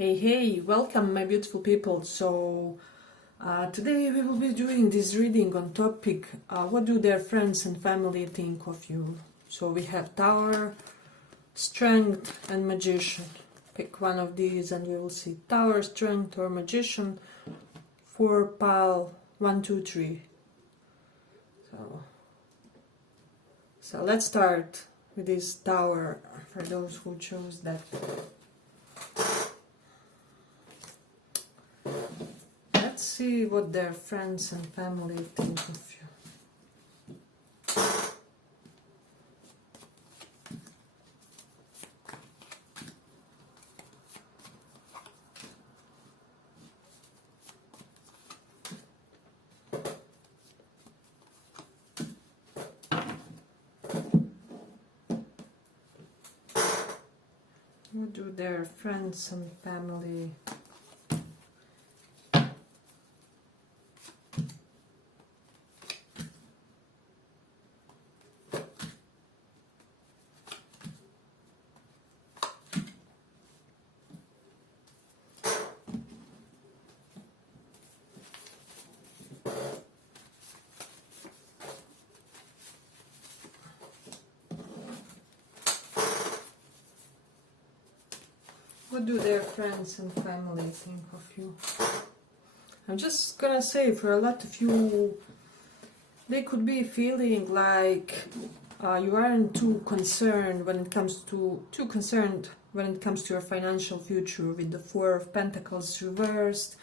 Hey, welcome my beautiful people. Today we will be doing this reading on topic what do their friends and family think of you. So we have Tower, Strength and Magician. Pick one of these and we will see Tower, Strength or Magician. 4 pile 1, 2, 3. So let's start with this Tower for those who chose that. Let's see what their friends and family think of you. What do their friends and family What do their friends and family think of you? I'm just gonna say, for a lot of you, they could be feeling like you aren't too concerned when it comes to your financial future with the Four of Pentacles reversed.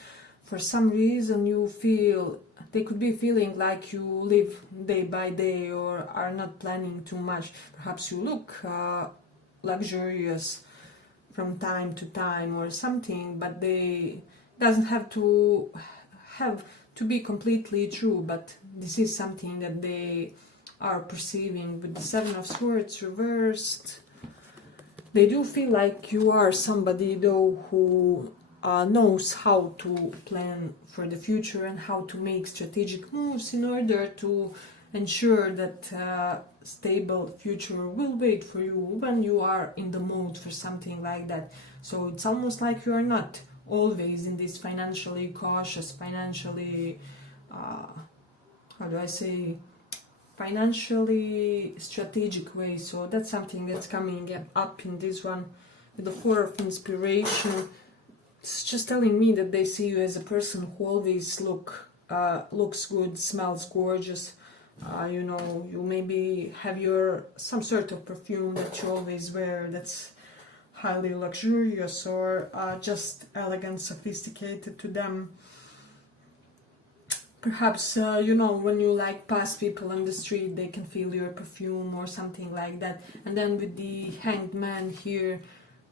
For some reason you feel they could be feeling like you live day by day or are not planning too much. Perhaps you look luxurious from time to time or something, but they doesn't have to be completely true, but this is something that they are perceiving. With the Seven of Swords reversed, they do feel like you are somebody though who knows how to plan for the future and how to make strategic moves in order to ensure that stable future will wait for you when you are in the mode for something like that. So it's almost like you are not always in this financially cautious, financially financially strategic way. So that's something that's coming up in this one with the Four of Inspiration. It's just telling me that they see you as a person who always looks good, smells gorgeous. You maybe have some sort of perfume that you always wear that's highly luxurious or just elegant, sophisticated to them. Perhaps, when you pass people on the street, they can feel your perfume or something like that. And then with the Hanged Man here,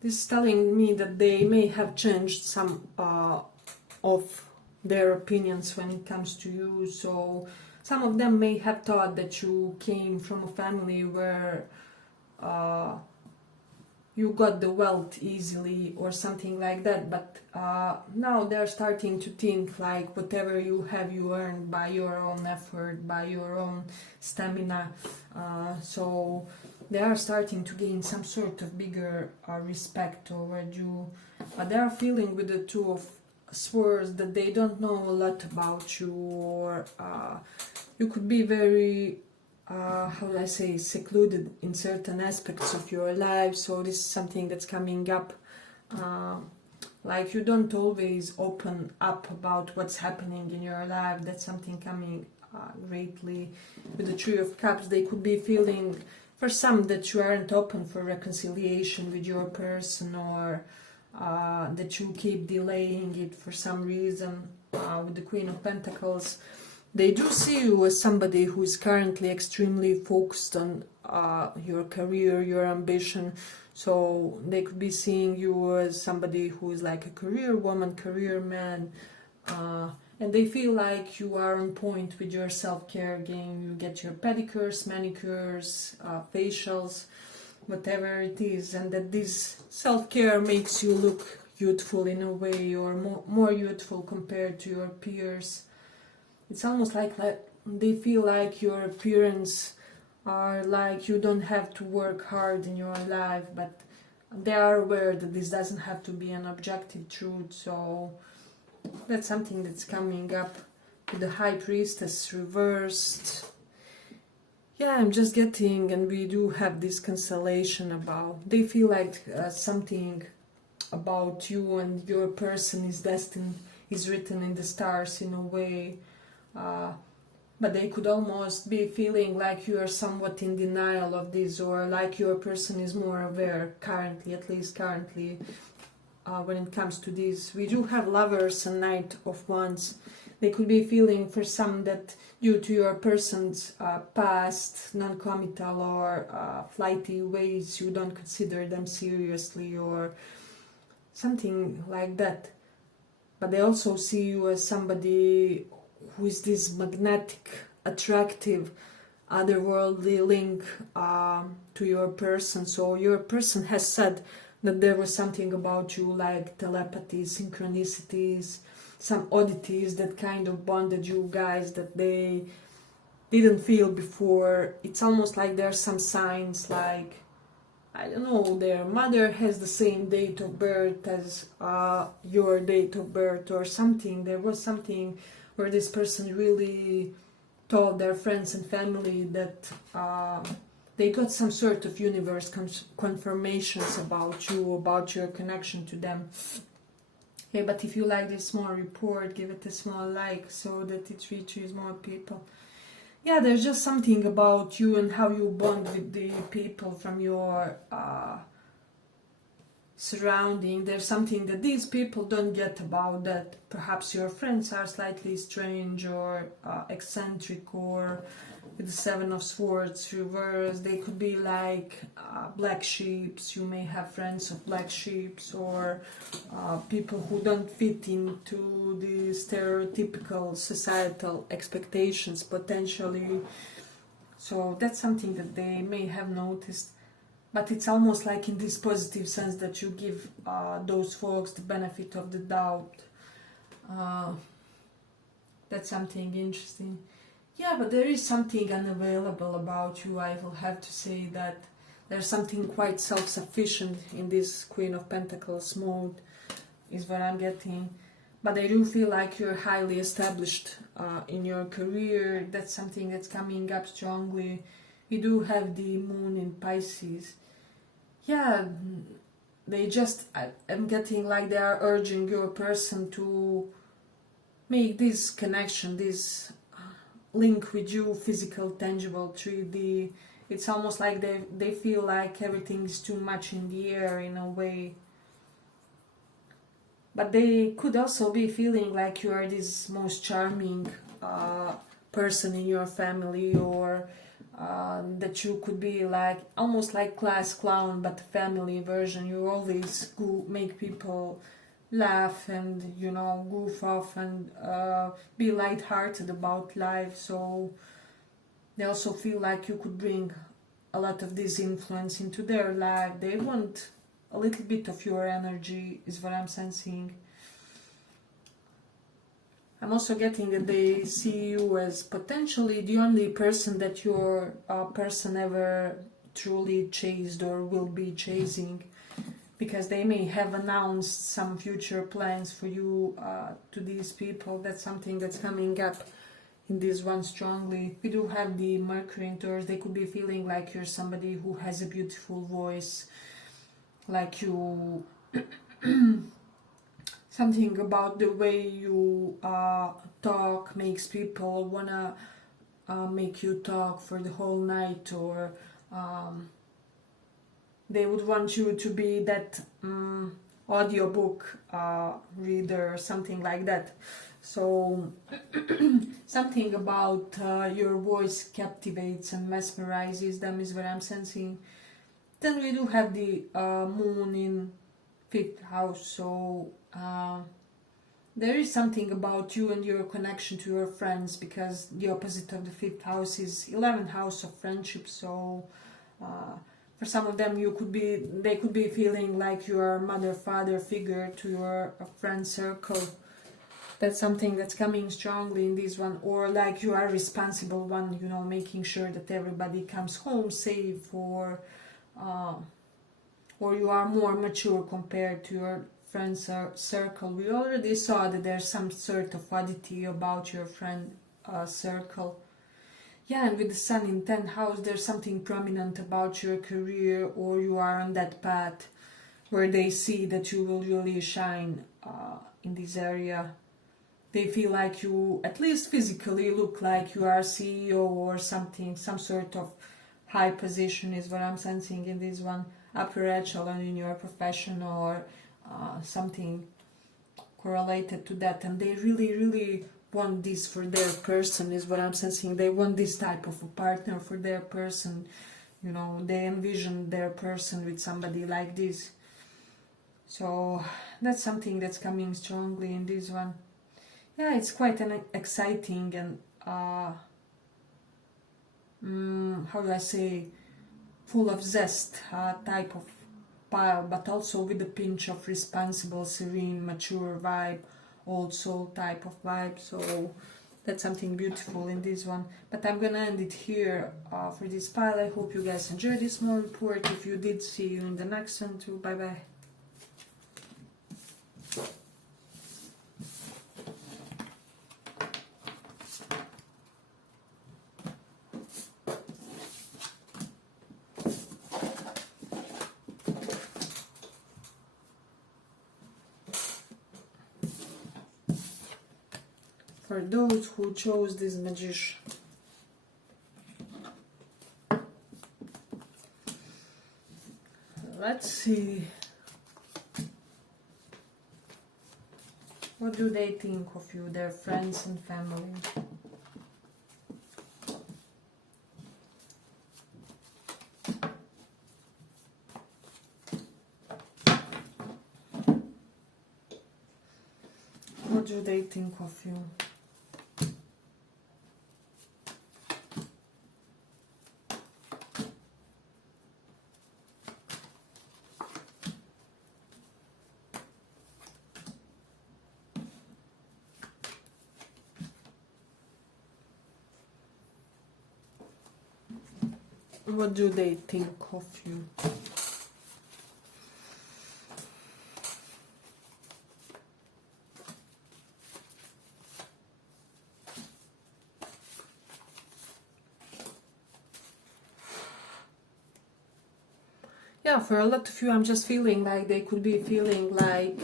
this is telling me that they may have changed some of their opinions when it comes to you. So some of them may have thought that you came from a family where you got the wealth easily or something like that, but now they're starting to think like whatever you have, you earned by your own effort, by your own stamina. So they are starting to gain some sort of bigger respect toward you. But they are feeling with the Two of Swords that they don't know a lot about you, or you could be very secluded in certain aspects of your life. So this is something that's coming up, like you don't always open up about what's happening in your life. That's something coming greatly with the Three of Cups. They could be feeling for some that you aren't open for reconciliation with your person, or that you keep delaying it for some reason. With the Queen of Pentacles, they do see you as somebody who is currently extremely focused on your career, your ambition. So they could be seeing you as somebody who is like a career woman, career man, and they feel like you are on point with your self-care game. You get your pedicures, manicures, facials, whatever it is, and that this self-care makes you look youthful in a way, or more youthful compared to your peers. It's almost like they feel like your appearance are like you don't have to work hard in your life, but they are aware that this doesn't have to be an objective truth. So that's something that's coming up with the High Priestess reversed. Yeah, I'm just getting, and we do have this cancellation about, they feel like something about you and your person is destined, is written in the stars in a way, but they could almost be feeling like you are somewhat in denial of this, or like your person is more aware currently, at least currently, when it comes to this. We do have Lovers and Knight of Wands. They could be feeling for some that due to your person's past non-committal or flighty ways, you don't consider them seriously or something like that. But they also see you as somebody who is this magnetic, attractive, otherworldly link to your person. So your person has said that there was something about you like telepathy, synchronicities, some oddities that kind of bonded you guys that they didn't feel before. It's almost like there's some signs like, I don't know, their mother has the same date of birth as your date of birth or something. There was something where this person really told their friends and family that they got some sort of universe confirmations about you, about your connection to them. Okay, but if you like this small report, give it a small like so that it reaches more people. Yeah, there's just something about you and how you bond with the people from your surrounding. There's something that these people don't get about that. Perhaps your friends are slightly strange or eccentric, or with the Seven of Swords reversed, they could be like black sheeps. You may have friends of black sheeps, or people who don't fit into the stereotypical societal expectations potentially. So that's something that they may have noticed. But it's almost like in this positive sense that you give those folks the benefit of the doubt. That's something interesting. Yeah, but there is something unavailable about you. I will have to say that there's something quite self-sufficient in this Queen of Pentacles mode, is what I'm getting. But I do feel like you're highly established in your career. That's something that's coming up strongly. You do have the Moon in Pisces. Yeah, they just, I'm getting like they are urging your person to make this connection, this link with you, physical, tangible, 3D. It's almost like they feel like everything is too much in the air in a way. But they could also be feeling like you are this most charming person in your family, or that you could be like almost like class clown but family version. You always make people laugh and, you know, goof off and be lighthearted about life. So they also feel like you could bring a lot of this influence into their life. They want a little bit of your energy, is what I'm sensing. I'm also getting that they see you as potentially the only person that your person ever truly chased or will be chasing, because they may have announced some future plans for you to these people. That's something that's coming up in this one strongly. We do have the Mercury in Taurus. They could be feeling like you're somebody who has a beautiful voice, like you something about the way you talk makes people wanna make you talk for the whole night, or they would want you to be that audiobook reader or something like that. So something about your voice captivates and mesmerizes them, is what I'm sensing. Then we do have the Moon in 5th house, so there is something about you and your connection to your friends, because the opposite of the 5th house is 11th house of friendship. So for some of them, they could be feeling like you are a mother-father figure to your friend circle. That's something that's coming strongly in this one. Or like you are a responsible one, you know, making sure that everybody comes home safe, or or you are more mature compared to your friends circle. We already saw that there's some sort of oddity about your friend circle. Yeah, and with the sun in 10th house, there's something prominent about your career, or you are on that path where they see that you will really shine in this area. They feel like you, at least physically, look like you are CEO or something, some sort of high position is what I'm sensing in this one, upper echelon in your profession, or something correlated to that. And they really, really want this for their person is what I'm sensing. They want this type of a partner for their person. You know, they envision their person with somebody like this. So that's something that's coming strongly in this one. Yeah, it's quite an exciting and how do I say, full of zest type of pile, but also with a pinch of responsible, serene, mature vibe, old soul type of vibe. So that's something beautiful in this one. But I'm gonna end it here for this pile. I hope you guys enjoyed this small report. If you did, see you in the next one too. Bye bye. For those who chose this magician. Let's see. What do they think of you, their friends and family? What do they think of you? What do they think of you? Yeah, for a lot of you, I'm just feeling like they could be feeling like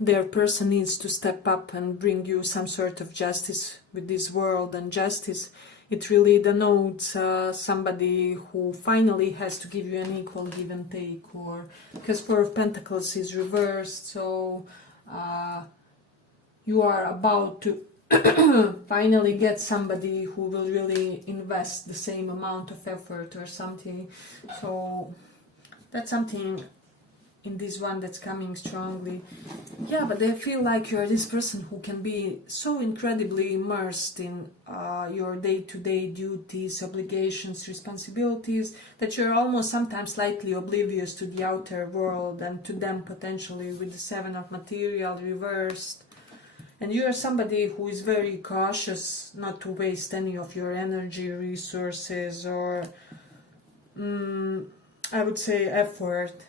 their person needs to step up and bring you some sort of justice with this world. And justice, it really denotes somebody who finally has to give you an equal give and take, or because Four of Pentacles is reversed, so you are about to finally get somebody who will really invest the same amount of effort or something. So that's something in this one that's coming strongly. Yeah, but they feel like you're this person who can be so incredibly immersed in your day-to-day duties, obligations, responsibilities, that you're almost sometimes slightly oblivious to the outer world and to them potentially, with the Seven of Material reversed. And you're somebody who is very cautious not to waste any of your energy, resources, or I would say effort.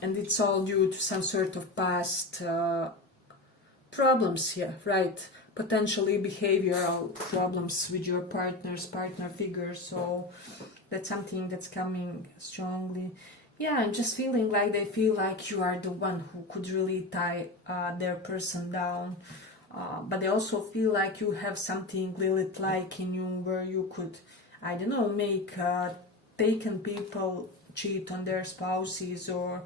And it's all due to some sort of past problems here, right? Potentially behavioral problems with your partner figures. So that's something that's coming strongly. Yeah, I'm just feeling like they feel like you are the one who could really tie their person down. But they also feel like you have something Lilith-like in you, where you could, I don't know, make taken people cheat on their spouses, or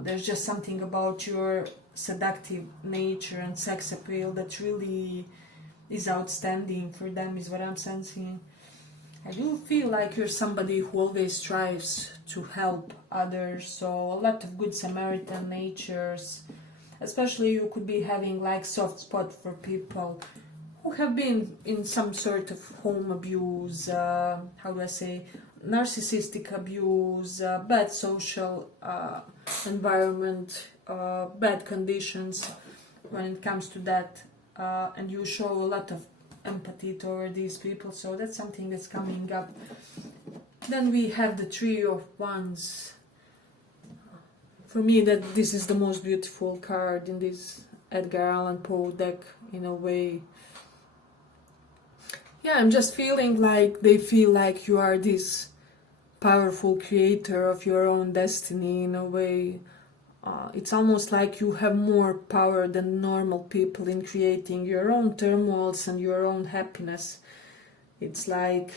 there's just something about your seductive nature and sex appeal that really is outstanding for them, is what I'm sensing. I do feel like you're somebody who always strives to help others, so a lot of good Samaritan natures. Especially you could be having like soft spot for people who have been in some sort of home abuse, how do I say, narcissistic abuse, bad social environment, bad conditions when it comes to that, and you show a lot of empathy toward these people, so that's something that's coming up. Then we have the Three of Wands. for me that this is the most beautiful card in this Edgar Allan Poe deck, in a way. Yeah, I'm just feeling like they feel like you are this powerful creator of your own destiny, in a way. It's almost like you have more power than normal people in creating your own turmoils and your own happiness. It's like,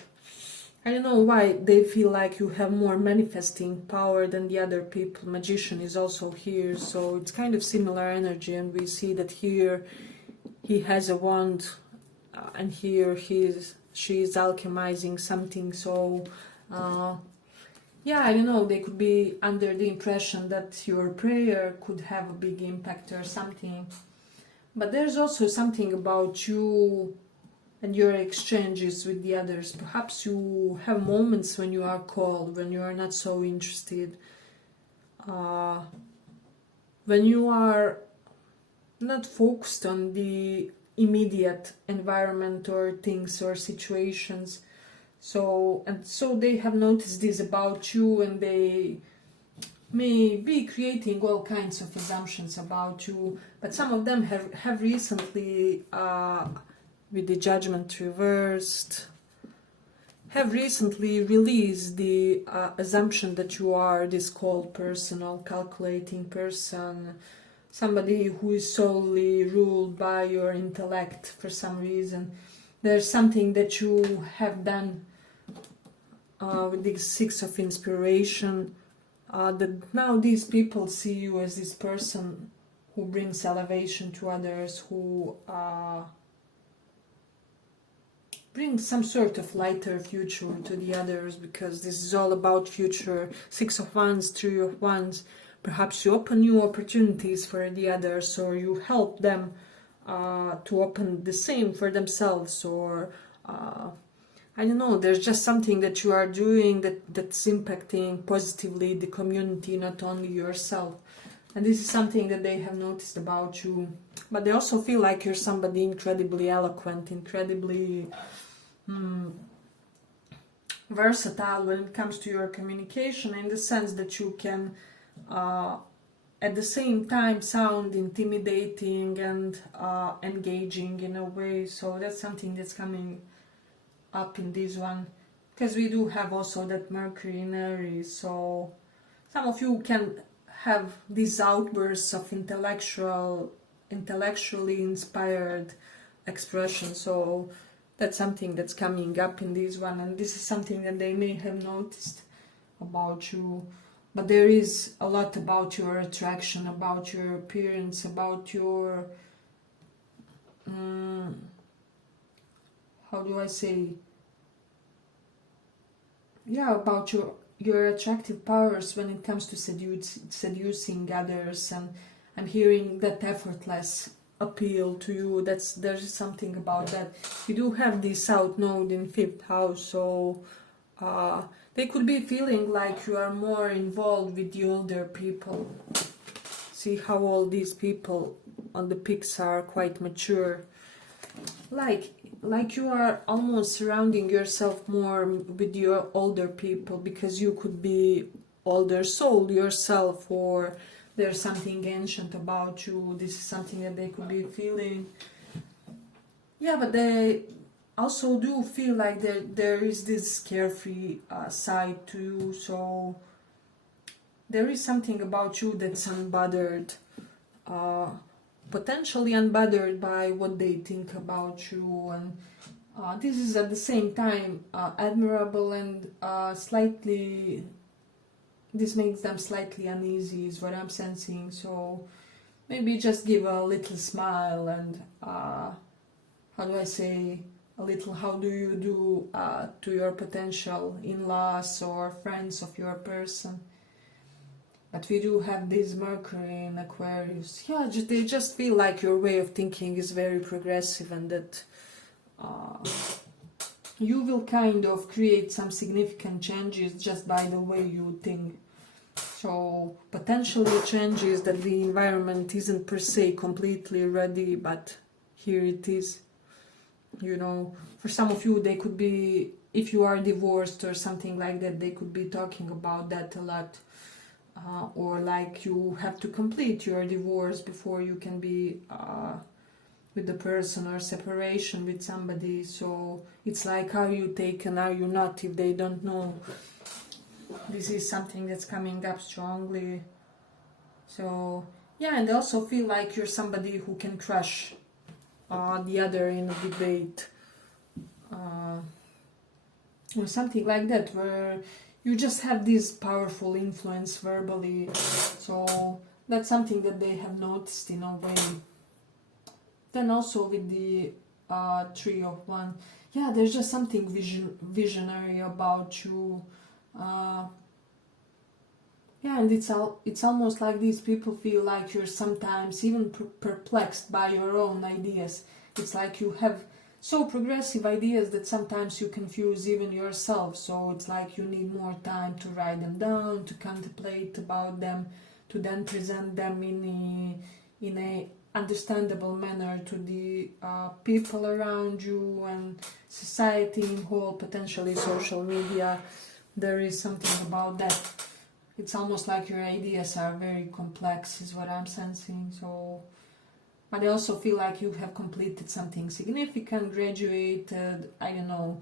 I don't know why they feel like you have more manifesting power than the other people. Magician is also here, so it's kind of similar energy, and we see that here he has a wand, and here she is alchemizing something. So yeah, I don't know, they could be under the impression that your prayer could have a big impact or something. But there's also something about you and your exchanges with the others. Perhaps you have moments when you are cold, when you are not so interested, when you are not focused on the immediate environment or things or situations. So they have noticed this about you, and they may be creating all kinds of assumptions about you. But some of them have recently, with the judgment reversed, have recently released the assumption that you are this cold person or calculating person, somebody who is solely ruled by your intellect for some reason. There's something that you have done with the Six of Inspiration, that now these people see you as this person who brings elevation to others, who brings some sort of lighter future to the others, because this is all about future. Six of Wands, Three of Wands. Perhaps you open new opportunities for the others, or you help them to open the same for themselves, or I don't know, there's just something that you are doing that's impacting positively the community, not only yourself. And this is something that they have noticed about you. But they also feel like you're somebody incredibly eloquent, incredibly versatile when it comes to your communication, in the sense that you can at the same time sound intimidating and engaging in a way. So that's something that's coming up in this one, because we do have also that Mercury in Aries. So some of you can have these outbursts of intellectually inspired expression. So that's something that's coming up in this one, and this is something that they may have noticed about you. But there is a lot about your attraction, about your appearance, about your how do I say? Yeah, about your attractive powers when it comes to seducing others, and I'm hearing that effortless appeal to you. There's something about that. You do have the South Node in 5th house, so they could be feeling like you are more involved with the older people. See how all these people on the pics are quite mature. Like you are almost surrounding yourself more with your older people, because you could be older soul yourself, or there's something ancient about you. This is something that they could be feeling. Yeah, but they also do feel like there is this carefree side to you. So there is something about you that's unbothered, potentially unbothered by what they think about you, and this is at the same time admirable, and slightly, this makes them slightly uneasy is what I'm sensing. So maybe just give a little smile, and how do I say, a little how do you do to your potential in-laws or friends of your person. But we do have this Mercury in Aquarius. Yeah, they just feel like your way of thinking is very progressive, and that you will kind of create some significant changes just by the way you think. So potentially changes that the environment isn't per se completely ready, but here it is. You know, for some of you, they could be, if you are divorced or something like that, they could be talking about that a lot. or like you have to complete your divorce before you can be with the person, or separation with somebody. So it's like, are you taken, are you not, if they don't know. This is something that's coming up strongly. So yeah, and they also feel like you're somebody who can crush the other in a debate, or something like that, where you just have this powerful influence verbally. So that's something that they have noticed in a way. Then also with the Three of Wands, yeah, there's just something visionary about you. Yeah, and it's almost like these people feel like you're sometimes even perplexed by your own ideas. It's like you have so progressive ideas that sometimes you confuse even yourself. So it's like you need more time to write them down, to contemplate about them, to then present them in a understandable manner to the people around you and society in whole, potentially social media. There is something about that. It's almost like your ideas are very complex, is what I'm sensing. So, but I also feel like you have completed something significant, graduated, I don't know,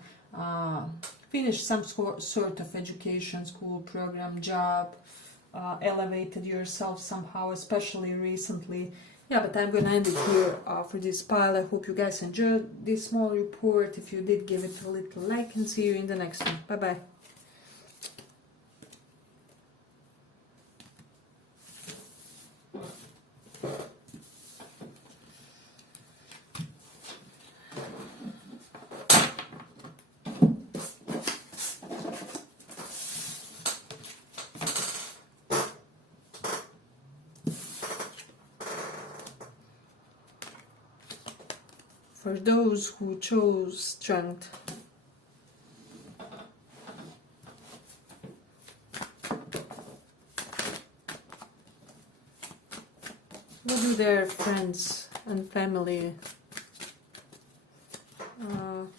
finished some sort of education, school program, job, elevated yourself somehow, especially recently. Yeah, but I'm gonna end it here for this pile. I hope you guys enjoyed this small report. If you did, give it a little like, and see you in the next one. Bye bye. For those who chose strength, what do their friends and family no.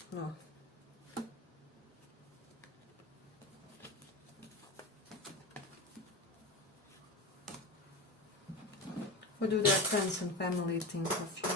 What do their friends and family think of you?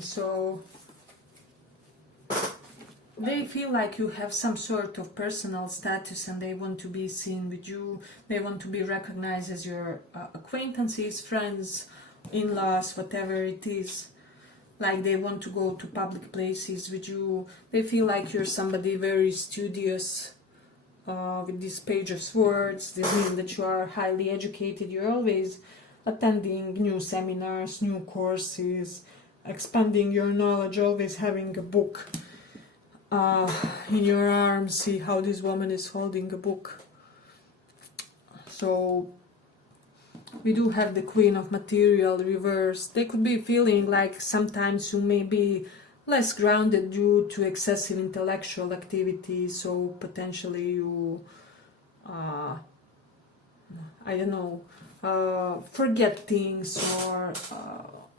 So they feel like you have some sort of personal status and they want to be seen with you. They want to be recognized as your acquaintances, friends, in-laws, whatever it is. Like they want to go to public places with you. They feel like you're somebody very studious. With this Page of Swords, this means that you are highly educated. You're always attending new seminars, new courses, expanding your knowledge, always having a book in your arms. See how this woman is holding a book. So we do have the Queen of Material reversed. They could be feeling like sometimes you may be less grounded due to excessive intellectual activity, so potentially you I don't know, forget things, or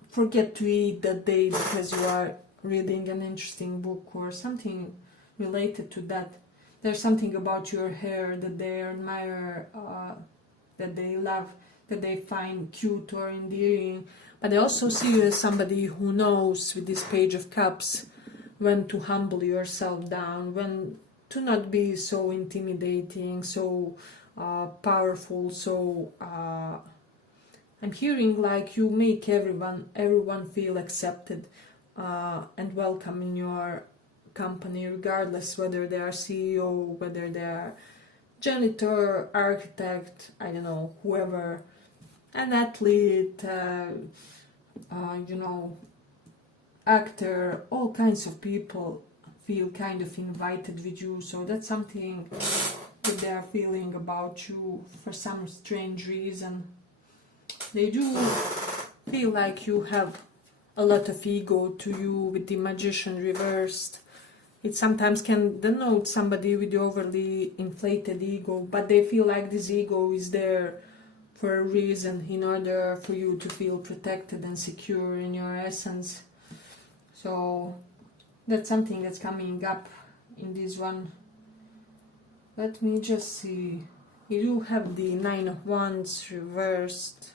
forget to eat that day because you are reading an interesting book or something related to that. There's something about your hair that they admire, that they love, that they find cute or endearing. But I also see you as somebody who knows, with this Page of Cups, when to humble yourself down, when to not be so intimidating, so powerful. So I'm hearing like you make everyone feel accepted and welcome in your company, regardless whether they are CEO, whether they are janitor, architect, I don't know, whoever, an athlete, you know, actor, all kinds of people feel kind of invited with you. So that's something that they are feeling about you for some strange reason. They do feel like you have a lot of ego to you with the Magician reversed. It sometimes can denote somebody with overly inflated ego, but they feel like this ego is there for a reason, in order for you to feel protected and secure in your essence. So that's something that's coming up in this one. Let me just see. You do have the Nine of Wands reversed.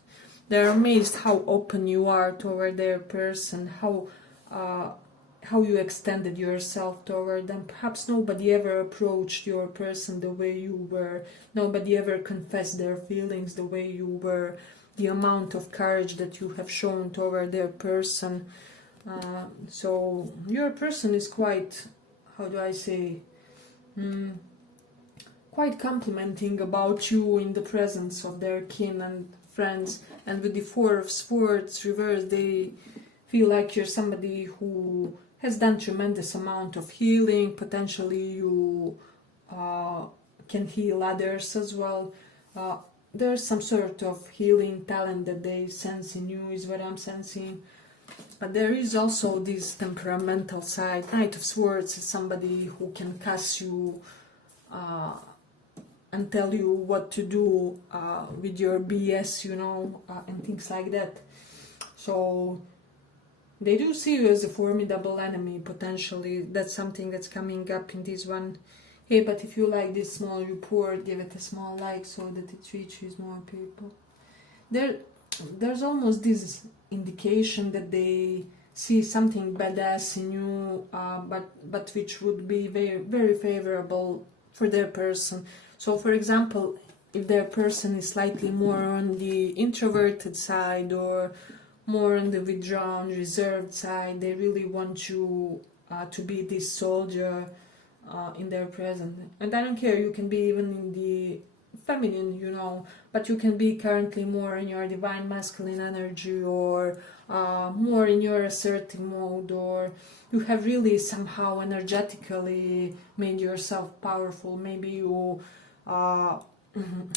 They're amazed how open you are toward their person, how you extended yourself toward them. Perhaps nobody ever approached your person the way you were. Nobody ever confessed their feelings the way you were. The amount of courage that you have shown toward their person. So your person is quite, how do I say, quite complimenting about you in the presence of their kin and friends. And with the Four of Swords reversed, they feel like you're somebody who has done tremendous amount of healing. Potentially you can heal others as well. There's some sort of healing talent that they sense in you, is what I'm sensing. But there is also this temperamental side. Knight of Swords is somebody who can cuss you and tell you what to do with your BS, you know, and things like that. So they do see you as a formidable enemy, potentially. That's something that's coming up in this one. Hey, but if you like this small report, give it a small like so that it reaches more people. There's almost this indication that they see something badass in you, but which would be very, very favorable for their person. So, for example, if their person is slightly more on the introverted side or more on the withdrawn, reserved side, they really want you to be this soldier in their presence. And I don't care, you can be even in the feminine, you know, but you can be currently more in your divine masculine energy, or more in your assertive mode, or you have really somehow energetically made yourself powerful. Maybe you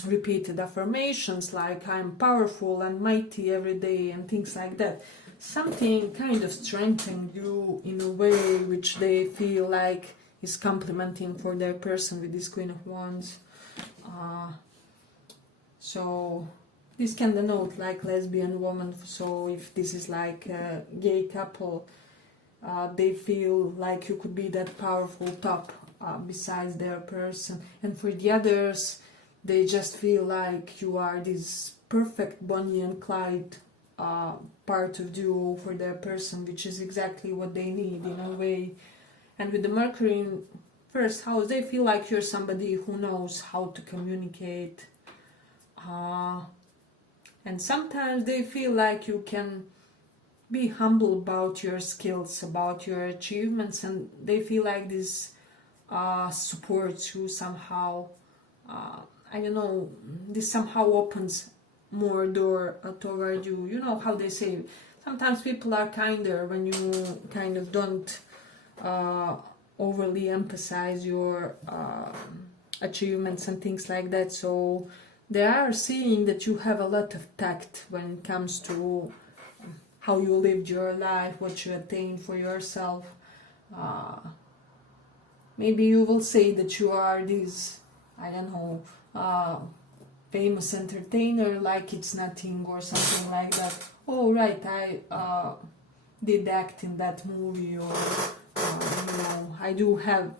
repeated affirmations like I'm powerful and mighty every day and things like that. Something kind of strengthened you in a way which they feel like is complimenting for their person with this Queen of Wands. So this can denote like lesbian woman. So if this is like a gay couple, they feel like you could be that powerful top besides their person. And for the others, they just feel like you are this perfect Bonnie and Clyde part of duo for their person, which is exactly what they need in a way. And with the Mercury in first house, they feel like you're somebody who knows how to communicate. And sometimes they feel like you can be humble about your skills, about your achievements, and they feel like this supports you somehow. I don't know, this somehow opens more door toward you. You know how they say, sometimes people are kinder when you kind of don't overly emphasize your achievements and things like that. So they are seeing that you have a lot of tact when it comes to how you lived your life, what you attained for yourself. Maybe you will say that you are this, I don't know, famous entertainer, like it's nothing or something like that. Oh right, I did act in that movie, or you know, I do have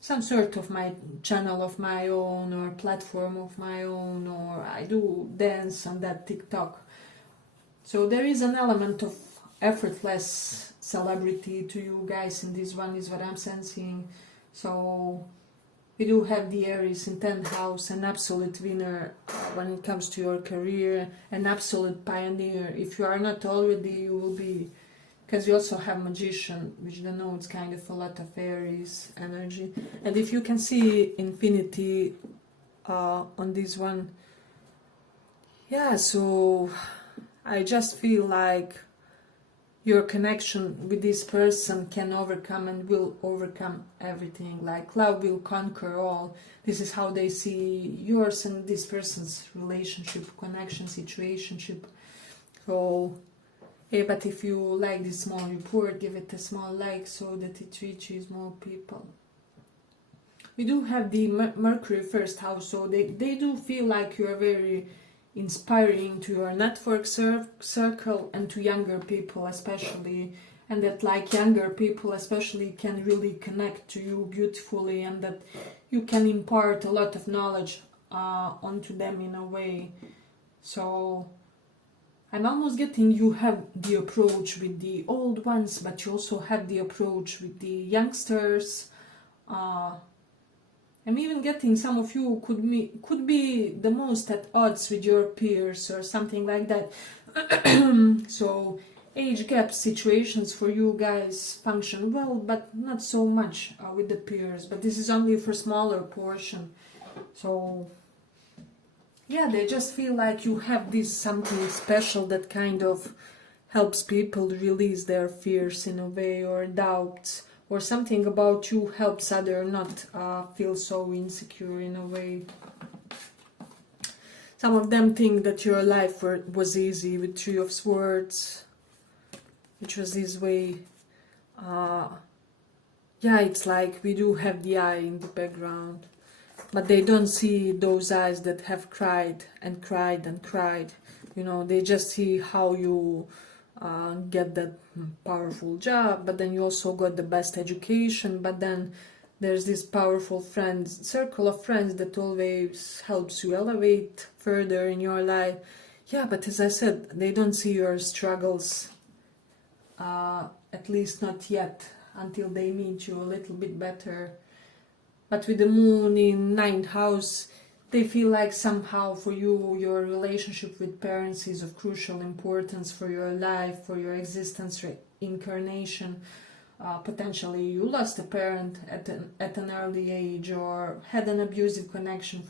some sort of my channel of my own or platform of my own, or I do dance on that TikTok. So there is an element of effortless celebrity to you guys in this one, is what I'm sensing. So we do have the Aries in 10th house, an absolute winner when it comes to your career, an absolute pioneer. If you are not already, you will be, because you also have Magician, which denotes kind of a lot of Aries energy. And if you can see infinity on this one. Yeah, so I just feel like your connection with this person can overcome and will overcome everything. Like love will conquer all. This is how they see yours and this person's relationship, connection, situationship. So, yeah, but if you like this small report, give it a small like so that it reaches more people. We do have the Mercury first house, so they do feel like you are very inspiring to your network circle and to younger people especially, and that like younger people especially can really connect to you beautifully, and that you can impart a lot of knowledge onto them in a way. So I'm almost getting you have the approach with the old ones, but you also have the approach with the youngsters. I'm even getting some of you could be the most at odds with your peers or something like that. So age gap situations for you guys function well, but not so much with the peers. But this is only for smaller portion. So yeah, they just feel like you have this something special that kind of helps people release their fears in a way, or doubts, or something about you helps other not feel so insecure in a way. Some of them think that your life was easy with Three of Swords, which was this way. Yeah, it's like we do have the eye in the background, but they don't see those eyes that have cried and cried and cried. You know, they just see how you get that powerful job, but then you also got the best education, but then there's this powerful circle of friends that always helps you elevate further in your life. Yeah, but as I said, they don't see your struggles, at least not yet, until they meet you a little bit better. But with the moon in 9th house, they feel like somehow for you, your relationship with parents is of crucial importance for your life, for your existence, incarnation. Potentially you lost a parent at an early age, or had an abusive connection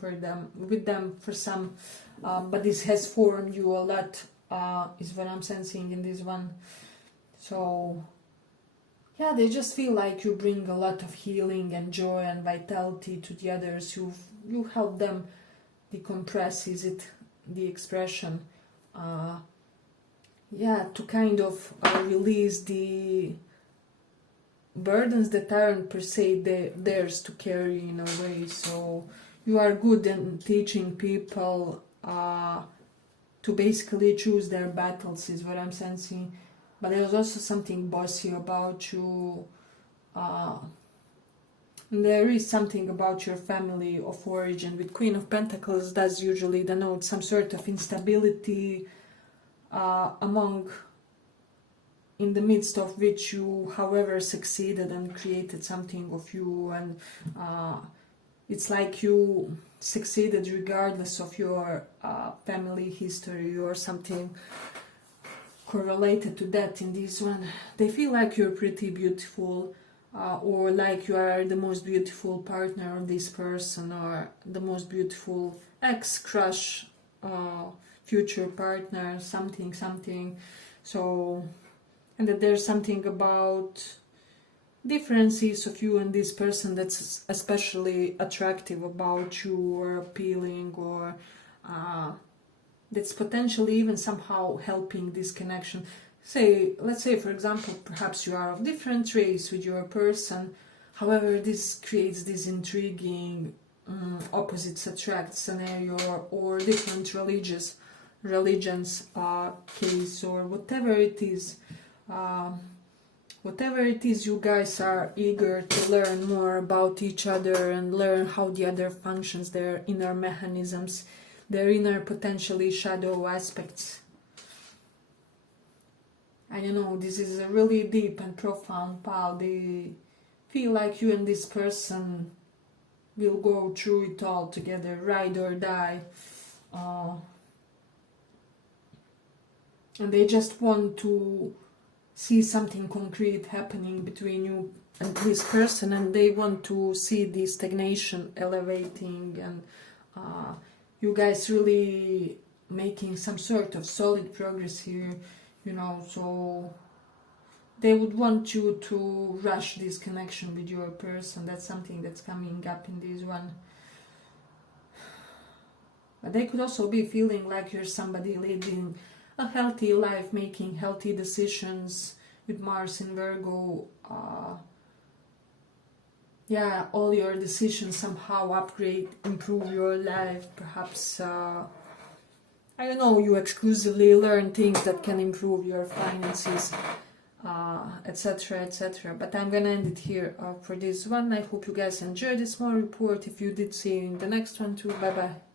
with them for some, but this has formed you a lot, is what I'm sensing in this one. So yeah, they just feel like you bring a lot of healing and joy and vitality to the others. You help them decompress, is it the expression? Yeah, to kind of release the burdens that aren't per se theirs to carry in a way. So you are good in teaching people to basically choose their battles, is what I'm sensing. But there's also something bossy about you. There is something about your family of origin. With Queen of Pentacles does usually denote some sort of instability in the midst of which you, however, succeeded and created something of you. And it's like you succeeded regardless of your family history or something correlated to that in this one. They feel like you're pretty beautiful, or like you are the most beautiful partner of this person, or the most beautiful ex-crush, future partner, something. So, and that there's something about differences of you and this person that's especially attractive about you, or appealing, or that's potentially even somehow helping this connection. Let's say for example, perhaps you are of different race with your person, however this creates this intriguing opposites attract scenario, or different religions case, or whatever it is. Whatever it is, you guys are eager to learn more about each other and learn how the other functions, their inner mechanisms, their inner potentially shadow aspects. I don't know, this is a really deep and profound pile. They feel like you and this person will go through it all together, ride or die. And they just want to see something concrete happening between you and this person, and they want to see the stagnation elevating and you guys really making some sort of solid progress here, you know, so they would want you to rush this connection with your person. That's something that's coming up in this one. But they could also be feeling like you're somebody leading a healthy life, making healthy decisions with Mars in Virgo. Yeah, all your decisions somehow upgrade, improve your life. Perhaps, I don't know, you exclusively learn things that can improve your finances, etc, etc. But I'm gonna end it here for this one. I hope you guys enjoyed this small report. If you did, see you in the next one too. Bye bye.